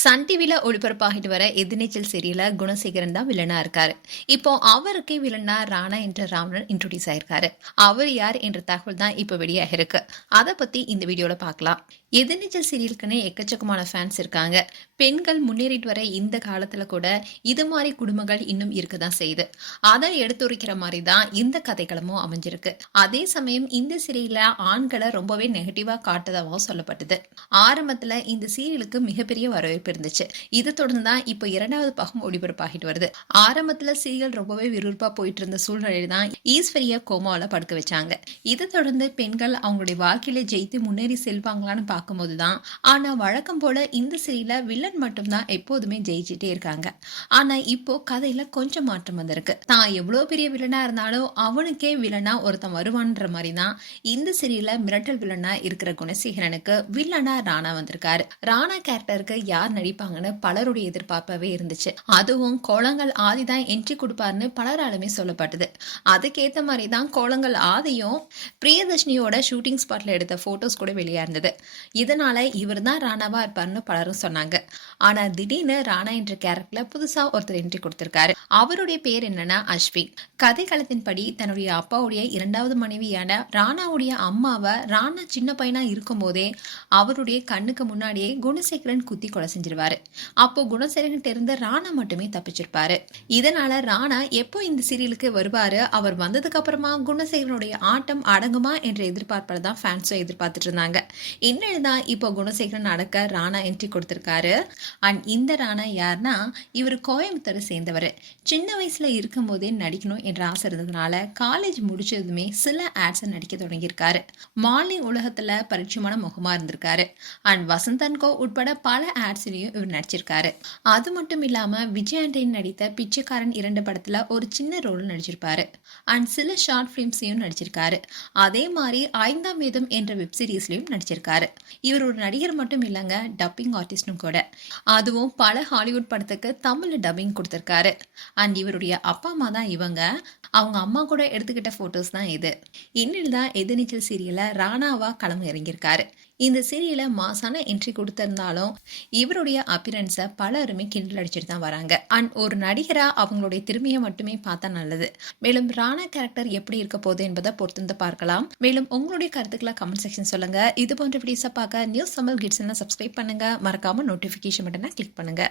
Sun டிவில ஒளிபரப்பாகிட்டு வர எதிர்நீச்சல் சீரியல்ல குணசேகரன் தான் வில்லனா இருக்காரு. இப்போ அவருக்கே வில்லனா ராணா என்ற ராவணன் இன்ட்ரோடியூஸ் ஆயிருக்காரு. அவர் யார் என்ற தகவல் தான் இப்போ வெளியாகிருக்கு. அத பத்தி இந்த வீடியோல பார்க்கலாம். எதிர்நீச்சல் சீரியலுக்குன்னு எக்கச்சக்கமான ஃபேன்ஸ் இருக்காங்க. பெண்கள் முன்னேறிட்டு வர இந்த காலத்துல கூட இது மாதிரி குடும்பங்கள் இன்னும் இருக்கதான் செய்யுது. அதை எடுத்துரைக்கிற மாதிரி தான் இந்த கதைக்களமும் அமைஞ்சிருக்கு. அதே சமயம் இந்த சீரியல்ல ஆண்களை ரொம்பவே நெகட்டிவா காட்டுறதாகவும் சொல்லப்பட்டது. ஆரம்பத்துல இந்த சீரியலுக்கு மிகப்பெரிய வரவேற்பு இருந்துச்சு. இதை தொடர்ந்து தான் இப்போ 2வது பாகம் ஒளிபரப்பாகிட்டு வருது. ஆரம்பத்துல சீரியல் ரொம்பவே விறுவிறுப்பா போயிட்டு இருந்த சூழ்நிலையில தான் ஈஸ்வரியா கோமாவில படுக்க வச்சாங்க. இதை தொடர்ந்து பெண்கள் அவங்களுடைய வாழ்க்கையில ஜெயித்து முன்னேறி செல்வாங்களான்னு பார்க்கும்போது தான், ஆனா வழக்கம் போல இந்த சீரியல்ல வில்லன் மட்டும்தான் எப்போதுமே ஜெயிச்சுட்டே இருக்காங்க. ஆனா இப்போ கதையில கொஞ்சம் மாற்றம் வந்திருக்கு. தான் எவ்வளவு பெரிய வில்லனா இருந்தாலும் அவனுக்கே வில்லனா ஒருத்தன் வருவான்ற மாதிரி தான் இந்த சீரியல்ல மிரட்டல் வில்லனா இருக்கிற குணசேகரனுக்கு வில்லனா ராணா வந்திருக்காரு. ராணா கேரக்டருக்கு யார் நடிப்பாங்கன்னு பலருடைய எதிர்பார்ப்பாவே இருந்துச்சு. அதுவும் கோலங்கள் ஆதி தான் என்ட்ரி கொடுப்பாருன்னு பலராலுமே சொல்லப்பட்டது. அதுக்கேத்த மாதிரி தான் கோலங்கள் ஆதியும் பிரியதர்ஷினியோட ஷூட்டிங் ஸ்பாட்ல எடுத்த போட்டோஸ் கூட வெளியா இருந்தது. இதனால இவர் தான் ராணாவா இருப்பாருன்னு பலரும் சொன்னாங்க. ஆனா திடீர்னு ராணா என்ற கேரக்டர்ல புதுசா ஒருத்தர் என்ட்ரி கொடுத்திருக்காரு. அவருடைய பேர் என்னன்னா அஸ்வி. கதை களத்தின்படி தன்னுடைய அப்பாவுடைய 2வது மனைவியான ராணாவுடைய அம்மாவை ராணா சின்ன பையனா இருக்கும் போதே அவருடைய கண்ணுக்கு முன்னாடியே குணசேகரன் குத்தி கொலை செஞ்சிருவாரு. அப்போ குணசேகரன் இருந்து ராணா மட்டுமே தப்பிச்சிருப்பாரு. இதனால ராணா எப்போ இந்த சீரியலுக்கு வருவாரு, அவர் வந்ததுக்கு அப்புறமா குணசேகரனுடைய ஆட்டம் அடங்குமா என்ற எதிர்பார்ப்பை தான் ஃபேன்ஸும் எதிர்பார்த்துட்டு இருந்தாங்க. இன்னும் இப்போ குணசேகரன் அடக்க ராணா என்ட்ரி கொடுத்திருக்காரு. அண்ட் இந்த ராணா யாருன்னா, இவர் கோயம்புத்தூரை சேர்ந்தவர். சின்ன வயசுல இருக்கும் போதே நடிக்கணும் என்ற ஆசை இருந்ததுனால காலேஜ் முடிச்சதுமே சில ஆட்ஸ் நடிக்க தொடங்கியிருக்காரு. மார்னிங் உலகத்துல பரிச்சயமான முகமா இருந்திருக்காரு. அண்ட் வசந்தன்கோ உட்பட பல ஆட்ஸ்லயும் இவர் நடிச்சிருக்காரு. அது மட்டும் இல்லாம விஜய் ஆண்டனி நடித்த பிச்சைக்காரன் 2 படத்துல ஒரு சின்ன ரோல் நடிச்சிருப்பாரு. அண்ட் சில ஷார்ட் பிலிம்ஸ்லயும் நடிச்சிருக்காரு. அதே மாதிரி 5ஆம் வேதம் என்ற வெப் சீரிஸ்லயும் நடிச்சிருக்காரு. இவர் ஒரு நடிகர் மட்டும் இல்லைங்க, டப்பிங் ஆர்டிஸ்டும் கூட. அதுவும் பல ஹாலிவுட் படத்துக்கு தமிழ்ல டப்பிங் கொடுத்திருக்காரு. அண்ட் இவருடைய அப்பா அம்மா தான் இவங்க. அவங்க அம்மா கூட எடுத்துக்கிட்ட போட்டோஸ் தான் இது. இன்னில் தான் எதிர்நீச்சல் சீரியல்ல ராணாவா களம் இறங்கியிருக்காரு. இந்த சீரியல மாசான என்ட்ரி கொடுத்திருந்தாலும் இவருடைய அப்பியரன்ஸை பலருமே கிண்டல் அடிச்சுட்டு தான் வராங்க. அண்ட் ஒரு நடிகரா அவங்களுடைய திறமையை மட்டுமே பார்த்தா நல்லது. மேலும் ராணா கேரக்டர் எப்படி இருக்க போகுது என்பதை பொறுத்து பார்க்கலாம். மேலும் உங்களுடைய கருத்துக்களை கமெண்ட் செக்ஷன் சொல்லுங்க. இது போன்ற வீடியோஸை பார்க்க நியூஸ் தமிழ் கிட்ஸ் சப்ஸ்கிரைப் பண்ணுங்க. மறக்காம நோட்டிபிகேஷன் பட்டனை கிளிக் பண்ணுங்க.